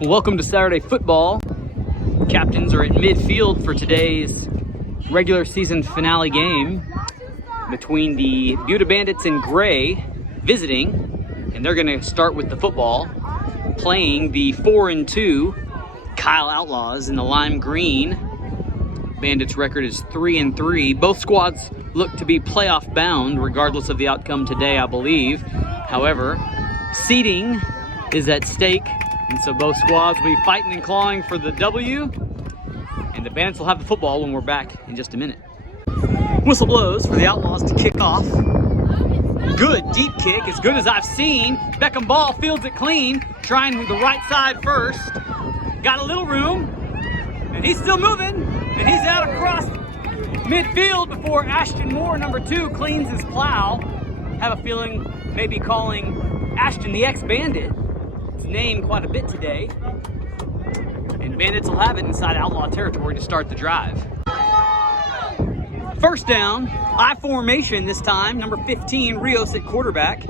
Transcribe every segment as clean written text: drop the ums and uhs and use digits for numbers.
Welcome to Saturday football. Captains are at midfield for today's regular season finale game between the Buda Bandits in gray visiting, and they're going to start with the football, playing the 4-2 Kyle Outlaws in the lime green. Bandits' record is 3-3. Both squads look to be playoff bound regardless of the outcome today, I believe. However, seeding is at stake, and so both squads will be fighting and clawing for the W, and the Bandits will have the football when we're back in just a minute. Whistle blows for the Outlaws to kick off. Good deep kick, as good as I've seen. Beckham Ball fields it clean, trying the right side first. Got a little room, and he's still moving, and he's out across midfield before Ashton Moore, number 2, cleans his plow. Have a feeling maybe calling Ashton the ex-Bandit name quite a bit today, and Bandits will have it inside Outlaw territory to start the drive. First down, I formation this time, number 15, Rios at quarterback,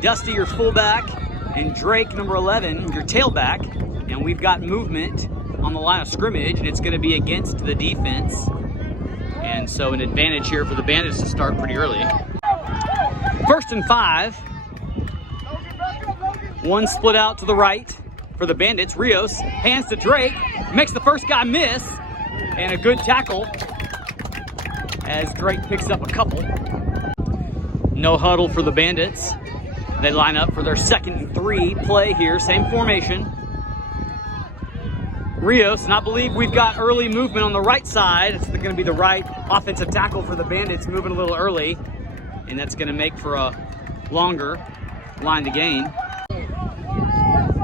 Dusty your fullback, and Drake, number 11, your tailback, and we've got movement on the line of scrimmage, and it's going to be against the defense, and so an advantage here for the Bandits to start pretty early. 1st and 5. One split out to the right for the Bandits. Rios hands to Drake, makes the first guy miss, and a good tackle as Drake picks up a couple. No huddle for the Bandits. They line up for their 2nd and 3 play here, same formation. Rios, and I believe we've got early movement on the right side. It's going to be the right offensive tackle for the Bandits, moving a little early, and that's going to make for a longer line to gain.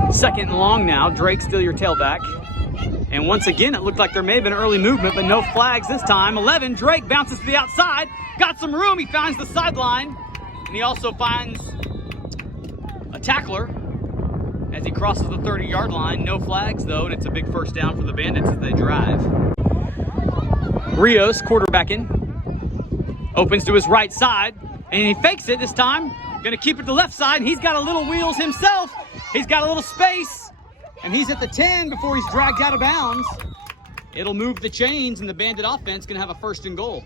2nd and long now. Drake still your tailback. And once again, it looked like there may have been early movement, but no flags this time. 11, Drake bounces to the outside. Got some room. He finds the sideline. And he also finds a tackler as he crosses the 30-yard line. No flags, though, and it's a big first down for the Bandits as they drive. Rios, quarterbacking, opens to his right side, and he fakes it this time. Going to keep it to the left side, and he's got a little wheels himself. He's got a little space, and he's at the 10 before he's dragged out of bounds. It'll move the chains, and the Bandit offense going to have a 1st and goal.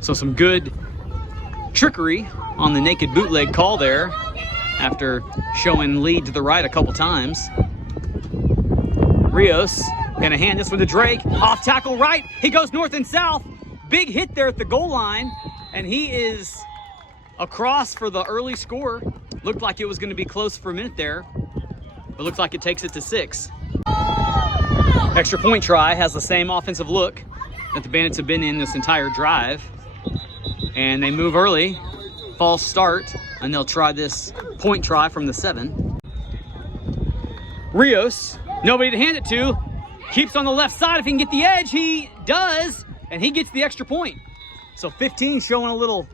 So some good trickery on the naked bootleg call there after showing lead to the right a couple times. Rios going to hand this one to Drake. Off tackle right. He goes north and south. Big hit there at the goal line, and he is across for the early score. Looked like it was going to be close for a minute there, but looks like it takes it to 6. Extra point try has the same offensive look that the Bandits have been in this entire drive, and they move early, false start, and they'll try this point try from the 7. Rios, nobody to hand it to, keeps on the left side. If he can get the edge, he does, and he gets the extra point. So 15 showing a little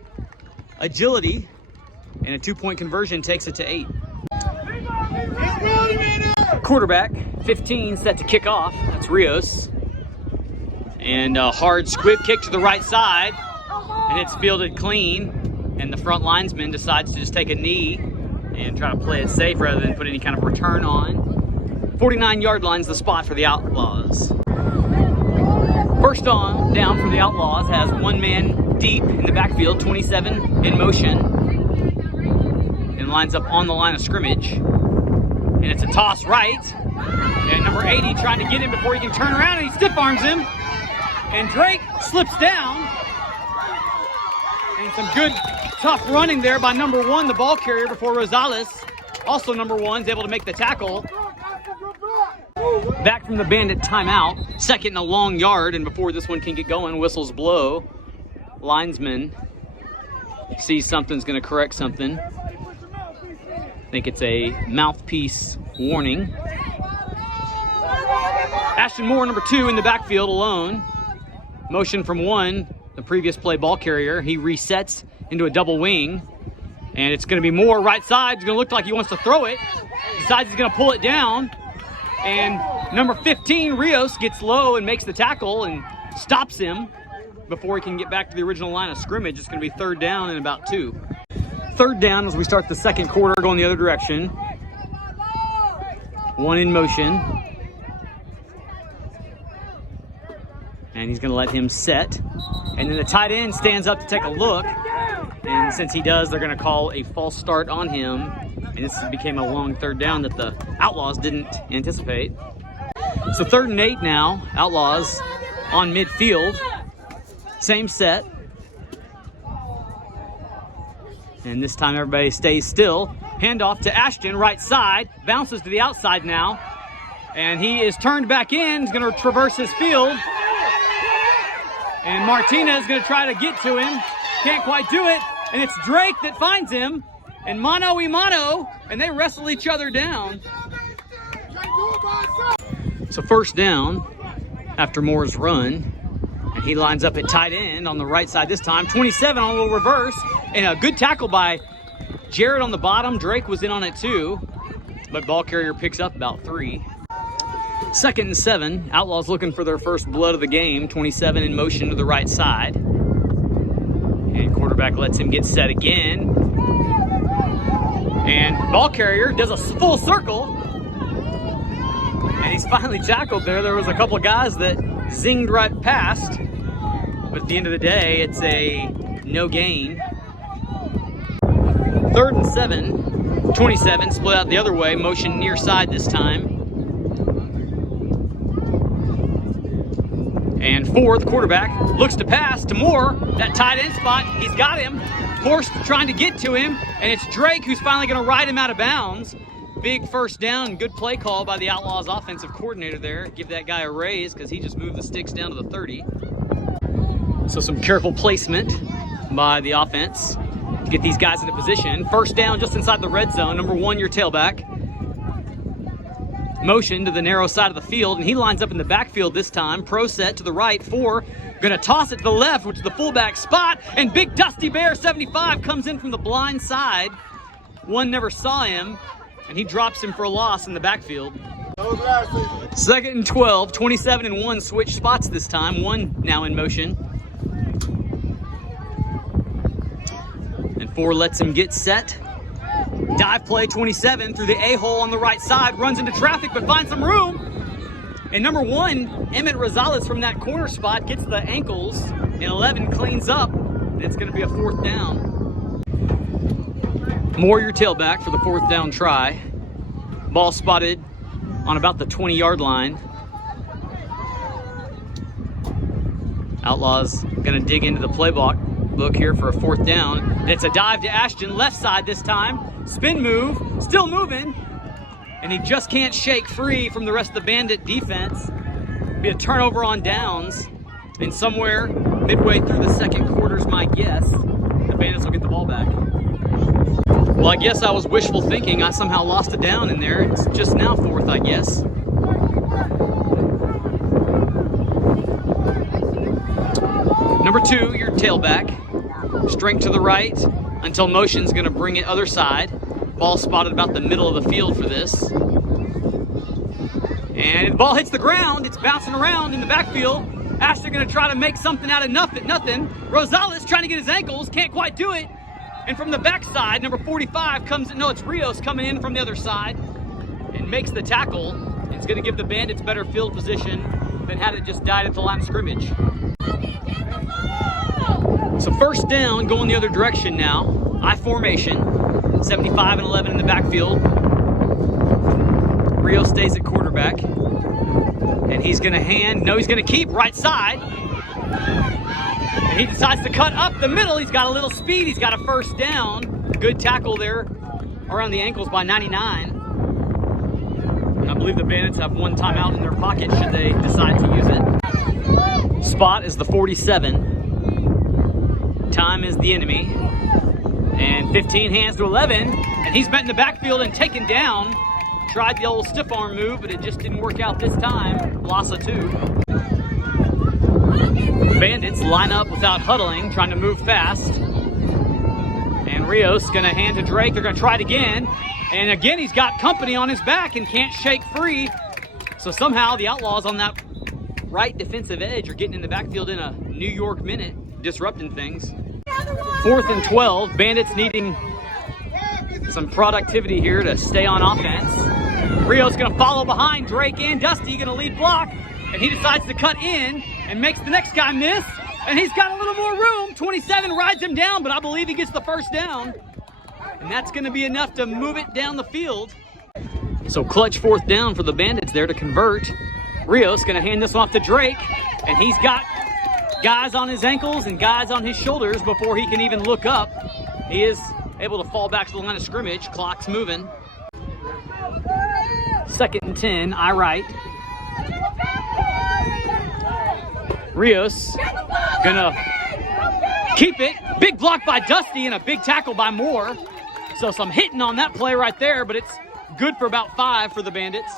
agility, and a 2-point conversion takes it to 8. Quarterback, 15, set to kick off. That's Rios. And a hard squib kick to the right side, and it's fielded clean, and the front linesman decides to just take a knee and try to play it safe rather than put any kind of return on. 49-yard line's the spot for the Outlaws. First down for the Outlaws has one man deep in the backfield, 27 in motion, and lines up on the line of scrimmage. And it's a toss right, and number 80 trying to get him before he can turn around, and he stiff arms him, and Drake slips down. And some good tough running there by number 1, the ball carrier, before Rosales, also number 1, is able to make the tackle. Back from the Bandit timeout, 2nd and a long yard, and before this one can get going, whistles blow. Linesman sees something's going to correct something. I think it's a mouthpiece warning. Ashton Moore, number 2, in the backfield alone. Motion from 1, the previous play ball carrier. He resets into a double wing, and it's going to be Moore right side. It's going to look like he wants to throw it. Decides he's going to pull it down, and number 15, Rios, gets low and makes the tackle and stops him before he can get back to the original line of scrimmage. It's going to be 3rd down and about 2. 3rd down as we start the 2nd quarter, going the other direction. One in motion. And he's going to let him set. And then the tight end stands up to take a look. And since he does, they're going to call a false start on him. And this became a long third down that the Outlaws didn't anticipate. So 3rd and 8 now. Outlaws on midfield. Same set. And this time everybody stays still. Handoff to Ashton, right side. Bounces to the outside now. And he is turned back in. He's going to traverse his field. And Martinez is going to try to get to him. Can't quite do it. And it's Drake that finds him. And mano y mano. And they wrestle each other down. So 1st down after Moore's run. And he lines up at tight end on the right side this time. 27 on a little reverse. And a good tackle by Jared on the bottom. Drake was in on it too. But ball carrier picks up about 3. 2nd and 7. Outlaws looking for their first blood of the game. 27 in motion to the right side. And quarterback lets him get set again. And ball carrier does a full circle. And he's finally tackled there. There was a couple of guys that zinged right past. But at the end of the day, it's a no gain. 3rd and 7. 27 split out the other way. Motion near side this time. And 4th, quarterback looks to pass to Moore. That tight end spot, he's got him. Horst trying to get to him. And it's Drake who's finally going to ride him out of bounds. Big first down. Good play call by the Outlaws offensive coordinator there. Give that guy a raise because he just moved the sticks down to the 30. So some careful placement by the offense to get these guys into position. 1st down just inside the red zone. Number 1, your tailback. Motion to the narrow side of the field, and he lines up in the backfield this time. Pro set to the right. 4, gonna toss it to the left, which is the fullback spot, and Big Dusty Bear 75 comes in from the blind side. 1 never saw him, and he drops him for a loss in the backfield. 2nd and 12. 27 and 1 switch spots this time. 1 now in motion. And 4 lets him get set. Dive play. 27 through the A-hole on the right side. Runs into traffic but finds some room. And number 1, Emmett Rosales from that corner spot gets the ankles. And 11 cleans up. It's going to be a 4th down. Moore your tailback for the 4th down try. Ball spotted on about the 20-yard line. Outlaws going to dig into the playbook here for a 4th down. And it's a dive to Ashton, left side this time. Spin move, still moving. And he just can't shake free from the rest of the Bandit defense. Be a turnover on downs. And somewhere midway through the 2nd quarter's my guess, the Bandits will get the ball back. Well, I guess I was wishful thinking. I somehow lost a down in there. It's just now 4th, I guess. Number 2, your tailback. Strength to the right until motion's going to bring it other side. Ball spotted about the middle of the field for this. And the ball hits the ground. It's bouncing around in the backfield. Ashton going to try to make something out of nothing. Rosales trying to get his ankles. Can't quite do it. And from the backside, number 45 comes in. No, it's Rios coming in from the other side and makes the tackle. It's going to give the Bandits better field position than had it just died at the line of scrimmage. So 1st down, going the other direction now. I formation, 75 and 11 in the backfield. Rio stays at quarterback. And he's going to he's going to keep right side. And he decides to cut up the middle. He's got a little speed. He's got a 1st down. Good tackle there around the ankles by 99. And I believe the Bandits have 1 timeout in their pocket should they decide to use it. Spot is the 47. Time is the enemy. And 15 hands to 11. And he's met in the backfield and taken down. Tried the old stiff arm move, but it just didn't work out this time. Loss of 2. Bandits line up without huddling, trying to move fast. And Rios gonna hand to Drake. They're gonna try it again. And again, he's got company on his back and can't shake free. So somehow the Outlaws on that right defensive edge are getting in the backfield in a New York minute, disrupting things. 4th and 12. Bandits needing some productivity here to stay on offense. Rios gonna follow behind Drake and Dusty, gonna lead block, and he decides to cut in and makes the next guy miss, and he's got a little more room. 27 rides him down, but I believe he gets the first down, and that's gonna be enough to move it down the field. So clutch fourth down for the Bandits there to convert. Rios gonna hand this off to Drake, and he's got guys on his ankles and guys on his shoulders before he can even look up. He is able to fall back to the line of scrimmage. Clock's moving. 2nd and 10, I right. Rios gonna keep it. Big block by Dusty and a big tackle by Moore. So some hitting on that play right there, but it's good for about 5 for the Bandits.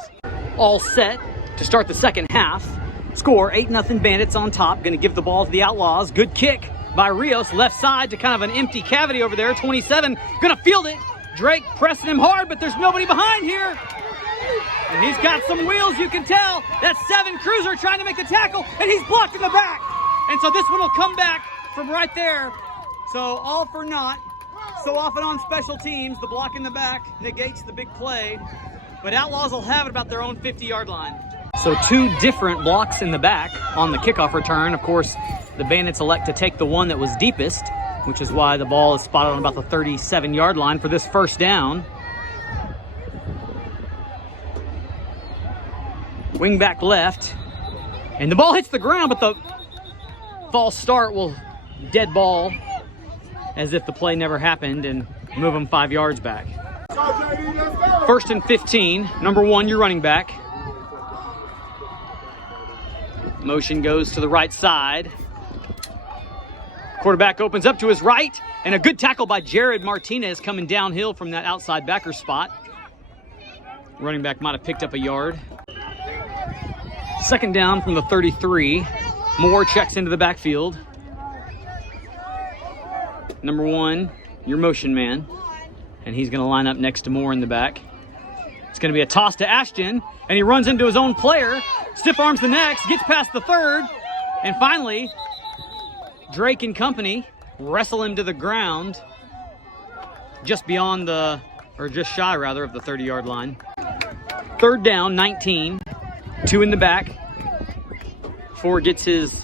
All set to start the second half. Score 8-0 Bandits on top. Gonna give the ball to the Outlaws. Good kick by Rios, left side to kind of an empty cavity over there. 27 gonna field it. Drake pressing him hard, but there's nobody behind here. And he's got some wheels, you can tell. That's 7 Cruiser trying to make the tackle, and he's blocked in the back. And so this one will come back from right there. So all for naught. So often on special teams, the block in the back negates the big play. But Outlaws will have it about their own 50-yard line. So 2 different blocks in the back on the kickoff return. Of course, the Bandits elect to take the one that was deepest, which is why the ball is spotted on about the 37-yard line for this first down. Wing back left, and the ball hits the ground, but the false start will dead ball as if the play never happened and move them 5 yards back. 1st and 15, number 1, your running back. Motion goes to the right side. Quarterback opens up to his right, and a good tackle by Jared Martinez coming downhill from that outside backer spot. Running back might have picked up a yard. 2nd down from the 33. Moore checks into the backfield. Number 1, your motion man. And he's going to line up next to Moore in the back. It's going to be a toss to Ashton, and he runs into his own player. Stiff arms the next, gets past the 3rd, and finally, Drake and company wrestle him to the ground just beyond the, or just shy rather, of the 30-yard line. 3rd down, 19. 2 in the back. 4 gets his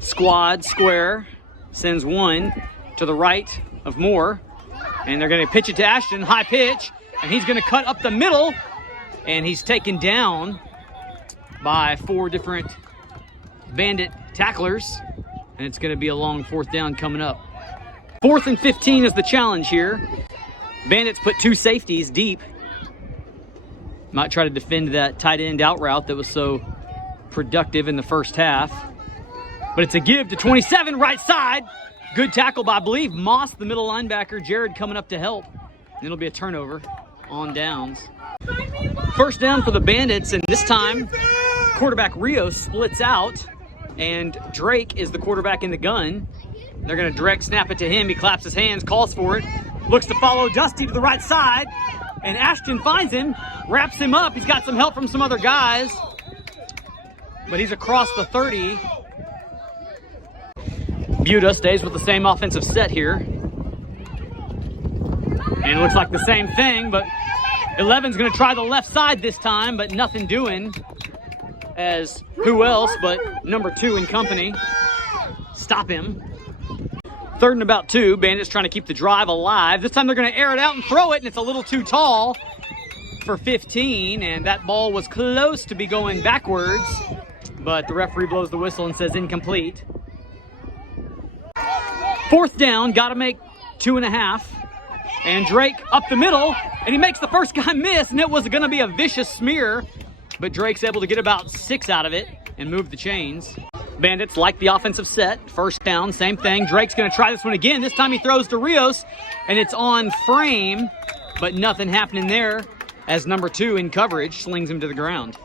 squad square, sends 1 to the right of Moore, and they're going to pitch it to Ashton, high pitch, and he's going to cut up the middle, and he's taken down by 4 different Bandit tacklers, and it's going to be a long 4th down coming up. 4th and 15 is the challenge here. Bandits put 2 safeties deep. Might try to defend that tight end out route that was so productive in the first half. But it's a give to 27, right side. Good tackle by, I believe, Moss, the middle linebacker. Jared coming up to help. And it'll be a turnover on downs. 1st down for the Bandits, and this time quarterback Rios splits out, and Drake is the quarterback in the gun. They're going to direct snap it to him. He claps his hands, calls for it, looks to follow Dusty to the right side, and Ashton finds him, wraps him up. He's got some help from some other guys, but he's across the 30. Buda stays with the same offensive set here. And it looks like the same thing, but 11's going to try the left side this time, but nothing doing, as who else but number 2 in company stop him. 3rd and about 2. Bandits trying to keep the drive alive. This time they're going to air it out and throw it, and it's a little too tall for 15, and that ball was close to be going backwards, but the referee blows the whistle and says incomplete. 4th down, got to make 2.5. And Drake up the middle, and he makes the first guy miss, and it was going to be a vicious smear, but Drake's able to get about 6 out of it and move the chains. Bandits like the offensive set. 1st down, same thing. Drake's going to try this one again. This time he throws to Rios, and it's on frame, but nothing happening there as number 2 in coverage slings him to the ground.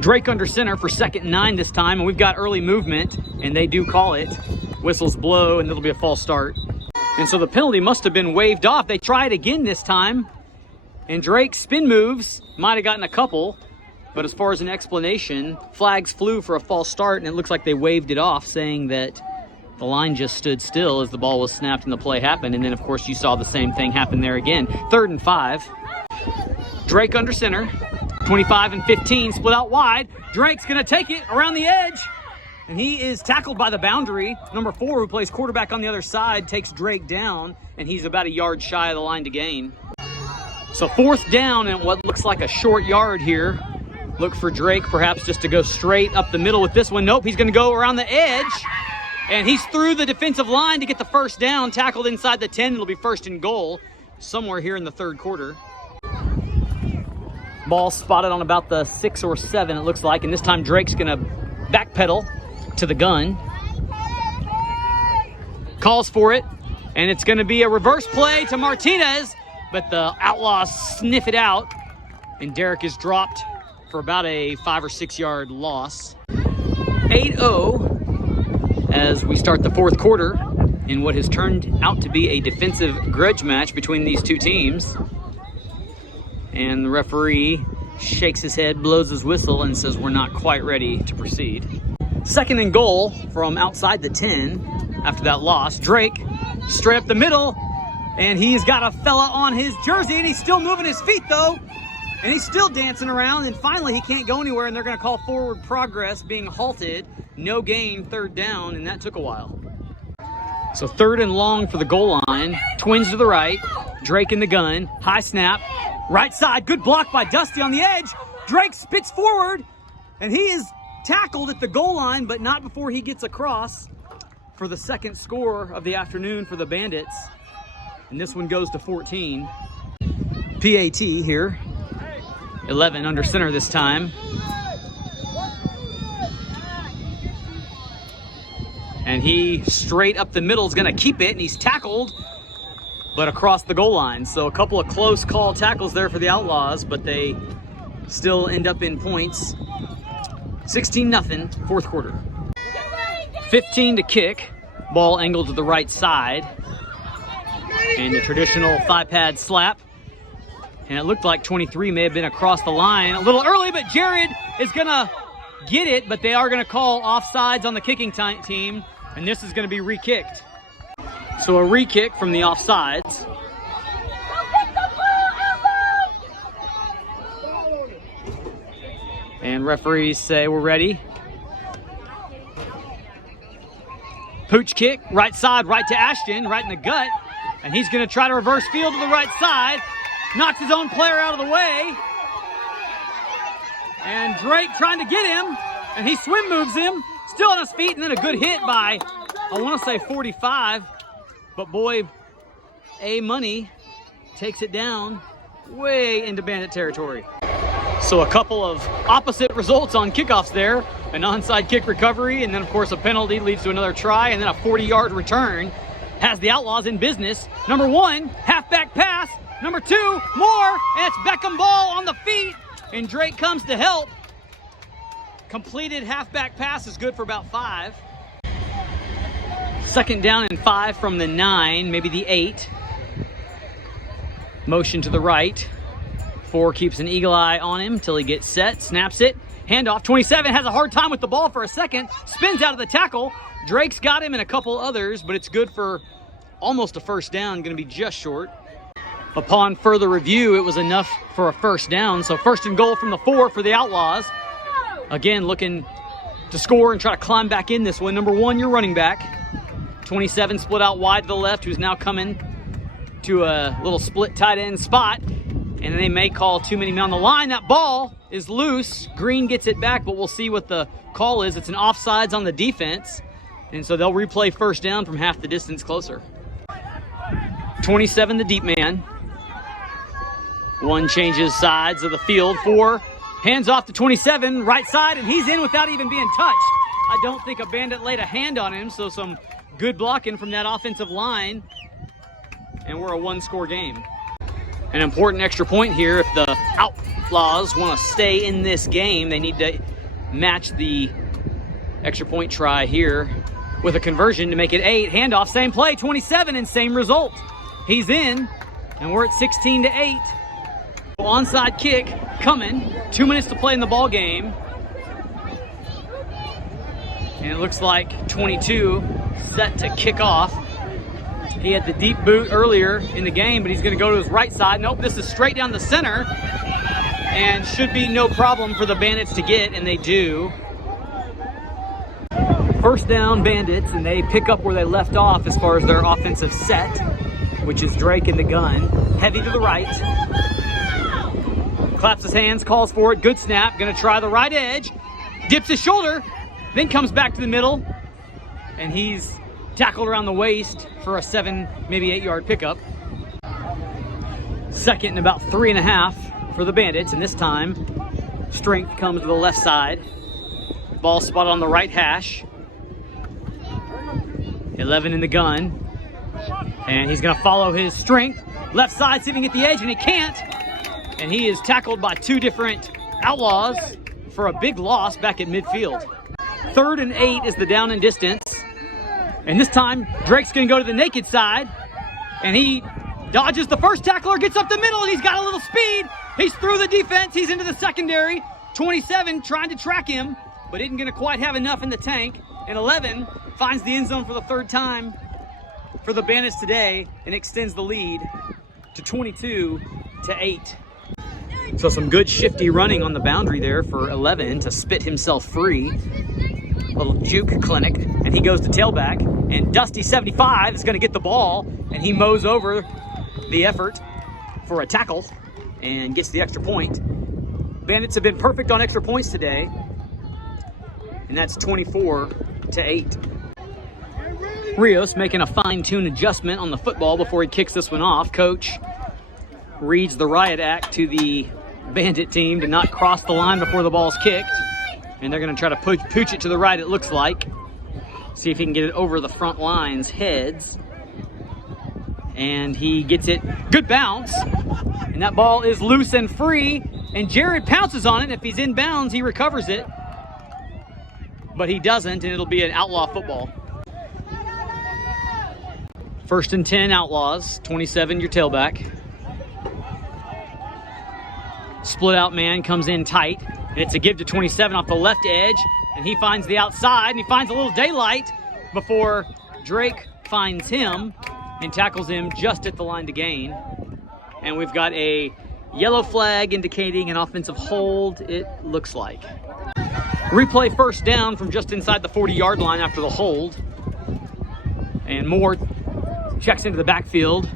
Drake under center for 2nd and 9 this time, and we've got early movement, and they do call it. Whistles blow, and it'll be a false start. And so the penalty must have been waved off. They try it again this time, and Drake's spin moves might have gotten a couple, but as far as an explanation, flags flew for a false start, and it looks like they waved it off, saying that the line just stood still as the ball was snapped and the play happened. And then, of course, you saw the same thing happen there again. 3rd and 5. Drake under center. 25 and 15 split out wide. Drake's gonna take it around the edge, and he is tackled by the boundary. Number 4, who plays quarterback on the other side, takes Drake down, and he's about a yard shy of the line to gain. So 4th down and what looks like a short yard here. Look for Drake perhaps just to go straight up the middle with this one. Nope, he's gonna go around the edge, and he's through the defensive line to get the first down, tackled inside the 10. It'll be 1st and goal somewhere here in the 3rd quarter. Ball spotted on about the 6 or 7, it looks like, and this time Drake's gonna backpedal to the gun. Calls for it, and it's gonna be a reverse play to Martinez, but the Outlaws sniff it out, and Derek is dropped for about a 5 or 6 yard loss. 8-0 as we start the 4th quarter in what has turned out to be a defensive grudge match between these two teams. And the referee shakes his head, blows his whistle, and says we're not quite ready to proceed. 2nd and goal from outside the 10 after that loss. Drake straight up the middle, and he's got a fella on his jersey, and he's still moving his feet though, and he's still dancing around, and finally he can't go anywhere, and they're gonna call forward progress, being halted. No gain, 3rd down, and that took a while. So 3rd and long for the goal line. Twins to the right, Drake in the gun, high snap, right side, good block by Dusty on the edge. Drake spits forward, and he is tackled at the goal line, but not before he gets across for the 2nd score of the afternoon for the Bandits. And this one goes to 14. PAT here, 11 under center this time. And he straight up the middle is gonna keep it, and he's tackled, but across the goal line. So a couple of close call tackles there for the Outlaws, but they still end up in points. 16-0, 4th quarter. 15 to kick, ball angled to the right side. And the traditional 5-pad slap. And it looked like 23 may have been across the line a little early, but Jared is gonna get it, but they are gonna call offsides on the kicking team, and this is gonna be re-kicked. So a re-kick from the offsides. And referees say we're ready. Pooch kick, right side, right to Ashton, right in the gut. And he's gonna try to reverse field to the right side. Knocks his own player out of the way. And Drake trying to get him, and he swim moves him, still on his feet, and then a good hit by, I wanna say 45. But boy, A-Money takes it down way into Bandit territory. So a couple of opposite results on kickoffs there. An onside kick recovery, and then of course a penalty leads to another try, and then a 40-yard return has the Outlaws in business. Number 1, halfback pass. Number 2, more, and it's Beckham ball on the feet, and Drake comes to help. Completed halfback pass is good for about 5. 2nd down and 5 from the 9, maybe the 8. Motion to the right. 4 keeps an eagle eye on him till he gets set, snaps it. Handoff, 27 has a hard time with the ball for a second, spins out of the tackle. Drake's got him and a couple others, but it's good for almost a 1st down, gonna be just short. Upon further review, it was enough for a 1st down, so 1st and goal from the 4 for the Outlaws. Again, looking to score and try to climb back in this one. Number 1, your running back. 27 split out wide to the left, who's now coming to a little split tight end spot. And they may call too many men on the line. That ball is loose. Green gets it back, but we'll see what the call is. It's an offsides on the defense. And so they'll replay 1st down from half the distance closer. 27, the deep man. 1 changes sides of the field. 4 hands off to 27, right side, and he's in without even being touched. I don't think a Bandit laid a hand on him, so some good blocking from that offensive line. And we're a 1-score game. An important extra point here. If the Outlaws want to stay in this game, they need to match the extra point try here with a conversion to make it 8. Handoff, same play, 27, and same result. He's in, and we're at 16-8. Onside kick coming. 2 minutes to play in the ball game. And it looks like 22 set to kick off. He had the deep boot earlier in the game, but he's going to go to his right side. Nope, this is straight down the center. and should be no problem for the Bandits to get, and they do. First down, Bandits, and they pick up where they left off as far as their offensive set, which is Drake in the gun. Heavy to the right. Claps his hands, calls for it. Good snap. Going to try the right edge. Dips his shoulder, then comes back to the middle, and he's tackled around the waist for a 7, maybe 8-yard pickup. Second and about 3.5 for the Bandits, and this time strength comes to the left side. Ball spotted on the right hash. 11 in the gun, and he's going to follow his strength. Left side, see if he can get the edge, and he can't. And he is tackled by 2 different Outlaws for a big loss back at midfield. 3rd and 8 is the down and distance. And this time, Drake's going to go to the naked side, and he dodges the first tackler, gets up the middle, and he's got a little speed. He's through the defense. He's into the secondary. 27 trying to track him, but isn't going to quite have enough in the tank. And 11 finds the end zone for the 3rd time for the Bandits today and extends the lead to 22-8. So some good shifty running on the boundary there for 11 to spit himself free. Little juke clinic, and he goes to tailback, and Dusty 75 is going to get the ball, and he mows over the effort for a tackle and gets the extra point. Bandits have been perfect on extra points today, and that's 24-8. Rios making a fine-tuned adjustment on the football before he kicks this one off. Coach reads the riot act to the Bandit team to not cross the line before the ball's kicked. And they're going to try to pooch it to the right, it looks like. See if he can get it over the front line's heads. And he gets it. Good bounce. And that ball is loose and free. And Jared pounces on it. If he's in bounds, he recovers it. But he doesn't, and it'll be an outlaw football. 1st and 10, Outlaws. 27, your tailback. Split out man comes in tight. And it's a give to 27 off the left edge. And he finds the outside, and he finds a little daylight before Drake finds him and tackles him just at the line to gain. And we've got a yellow flag indicating an offensive hold, it looks like. Replay first down from just inside the 40-yard line after the hold. And Moore checks into the backfield.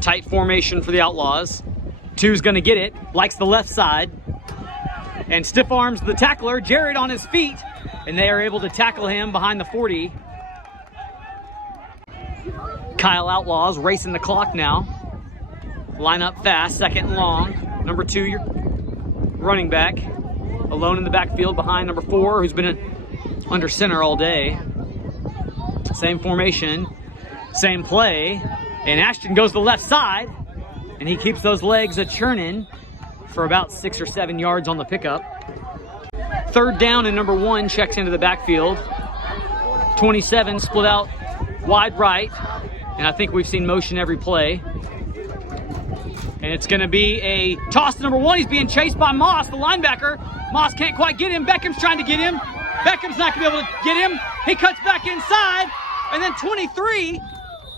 Tight formation for the Outlaws. 2's going to get it, likes the left side. And stiff arms the tackler, Jared on his feet. And they are able to tackle him behind the 40. Kyle Outlaws racing the clock now. Line up fast, 2nd and long. Number 2, your running back. Alone in the backfield behind number 4, who's been under center all day. Same formation, same play. And Ashton goes to the left side. And he keeps those legs a-churning for about 6 or 7 yards on the pickup. 3rd down and number 1 checks into the backfield. 27 split out wide right. And I think we've seen motion every play. And it's going to be a toss to number 1. He's being chased by Moss, the linebacker. Moss can't quite get him. Beckham's trying to get him. Beckham's not going to be able to get him. He cuts back inside. And then 23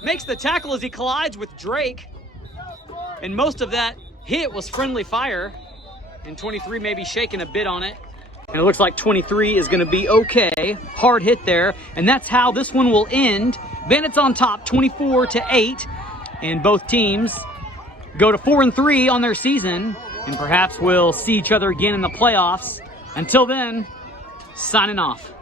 makes the tackle as he collides with Drake. And most of that hit was friendly fire. And 23 may be shaking a bit on it. And it looks like 23 is going to be okay. Hard hit there. And that's how this one will end. Bandits on top, 24-8. And both teams go to 4-3 on their season. And perhaps we'll see each other again in the playoffs. Until then, signing off.